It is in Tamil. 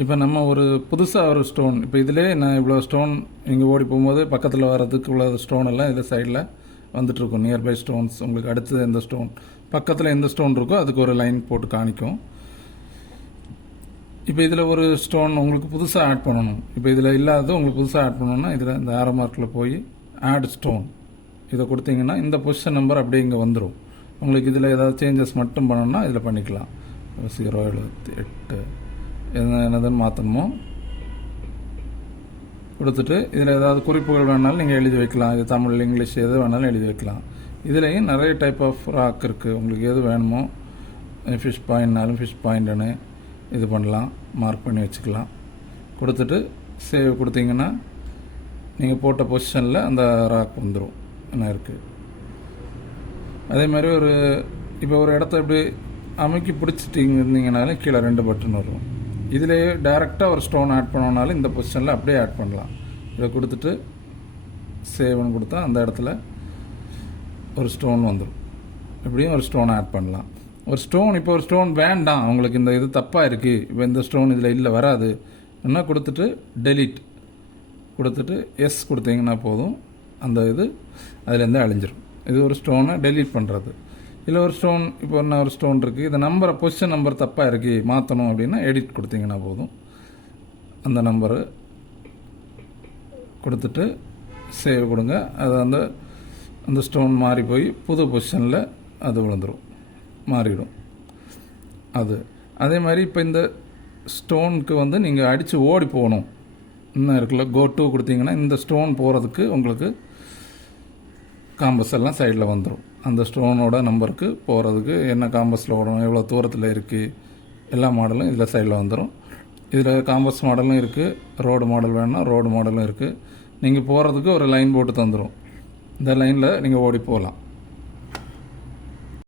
இப்போ நம்ம ஒரு புதுசாக ஒரு ஸ்டோன் இப்போ இதிலே நான் இவ்வளோ ஸ்டோன் இங்கே ஓடி போகும்போது பக்கத்தில் வர்றதுக்கு உள்ள ஸ்டோன் எல்லாம் இதில் சைடில் வந்துட்டுருக்கும். நியர்பை ஸ்டோன்ஸ் உங்களுக்கு அடுத்தது எந்த ஸ்டோன் பக்கத்தில் எந்த ஸ்டோன் இருக்கோ அதுக்கு ஒரு லைன் போட்டு காணிக்கும். இப்போ இதில் ஒரு ஸ்டோன் உங்களுக்கு புதுசாக ஆட் பண்ணணும். இப்போ இதில் இல்லாதது உங்களுக்கு புதுசாக ஆட் பண்ணணும்னா இதில் இந்த ஆரோ மார்க்கில் போய் ஆட் ஸ்டோன் இதை கொடுத்தீங்கன்னா இந்த பொசிஷன் நம்பர் அப்படியே இங்கே வந்துடும் உங்களுக்கு இதில் ஏதாவது சேஞ்சஸ் மட்டும் பண்ணணும்னா இதில் பண்ணிக்கலாம். ஜீரோ எழுபத்தி எட்டு. என்ன என்னதுன்னு மாற்றணுமோ கொடுத்துட்டு இதில் ஏதாவது குறிப்புகள் வேணாலும் நீங்கள் எழுதி வைக்கலாம். இது தமிழ் இங்கிலீஷ் எது வேணாலும் எழுதி வைக்கலாம். இதுலேயும் நிறைய டைப் ஆஃப் ராக் இருக்குது உங்களுக்கு எது வேணுமோ ஃபிஷ் பாயிண்ட்னாலும் ஃபிஷ் பாயிண்ட்டுன்னு இது பண்ணலாம். மார்க் பண்ணி வச்சுக்கலாம். கொடுத்துட்டு சேவ் கொடுத்தீங்கன்னா நீங்கள் போட்ட பொசிஷனில் அந்த ராக் வந்துடும் என்ன இருக்குது அதே மாதிரி ஒரு இப்போ ஒரு இடத்த இப்படி அமைக்கி பிடிச்சிட்டிங்க இருந்தீங்கனாலே கீழே ரெண்டு பட்டன் வரும். இதிலேயே டேரெக்டாக ஒரு ஸ்டோன் ஆட் பண்ணோனாலும் இந்த பொசிஷனில் அப்படியே ஆட் பண்ணலாம். இதை கொடுத்துட்டு சேவன் கொடுத்தா அந்த இடத்துல ஒரு ஸ்டோன் வந்துடும் இப்படியும் ஒரு ஸ்டோன் ஆட் பண்ணலாம். ஒரு ஸ்டோன் இப்போ ஒரு ஸ்டோன் வேண்டாம். உங்களுக்கு இந்த இது தப்பாக இருக்குது இப்போ இந்த ஸ்டோன் இதில் இல்லை வராது. என்ன கொடுத்துட்டு? டெலிட் கொடுத்துட்டு எஸ் கொடுத்தீங்கன்னா போதும். அந்த இது அதுலேருந்து அழிஞ்சிரும். இது ஒரு ஸ்டோனை டெலீட் பண்ணுறது இல்லை ஒரு ஸ்டோன் இப்போ என்ன ஒரு ஸ்டோன் இருக்குது இந்த நம்பரை பொசிஷன் நம்பர் தப்பாக இருக்குது மாற்றணும் அப்படின்னா எடிட் கொடுத்தீங்கன்னா போதும். அந்த நம்பரு கொடுத்துட்டு சேவ் கொடுங்க. அது அந்த அந்த ஸ்டோன் மாறி போய் புது பொசிஷனில் அது விழுந்துடும் மாறிடும். அது. அதே மாதிரி இப்போ இந்த ஸ்டோனுக்கு வந்து நீங்கள் அடித்து ஓடி போகணும். இன்னும் இருக்குல்ல கோ டூ கொடுத்தீங்கன்னா இந்த ஸ்டோன் போகிறதுக்கு உங்களுக்கு காம்பஸ் எல்லாம் சைடில் வந்துடும் அந்த ஸ்டோனோட நம்பருக்கு போகிறதுக்கு என்ன காம்பஸில் ஓடணும் எவ்வளோ தூரத்தில் இருக்குது எல்லா மாடலும் இதில் சைடில் வந்துடும் இதில் காம்பஸ் மாடலும் இருக்குது ரோடு மாடல் வேணும்னா ரோடு மாடலும் இருக்குது நீங்கள் போகிறதுக்கு ஒரு லைன் போட்டு தந்துடும் இந்த லைனில் நீங்கள் ஓடி போகலாம்.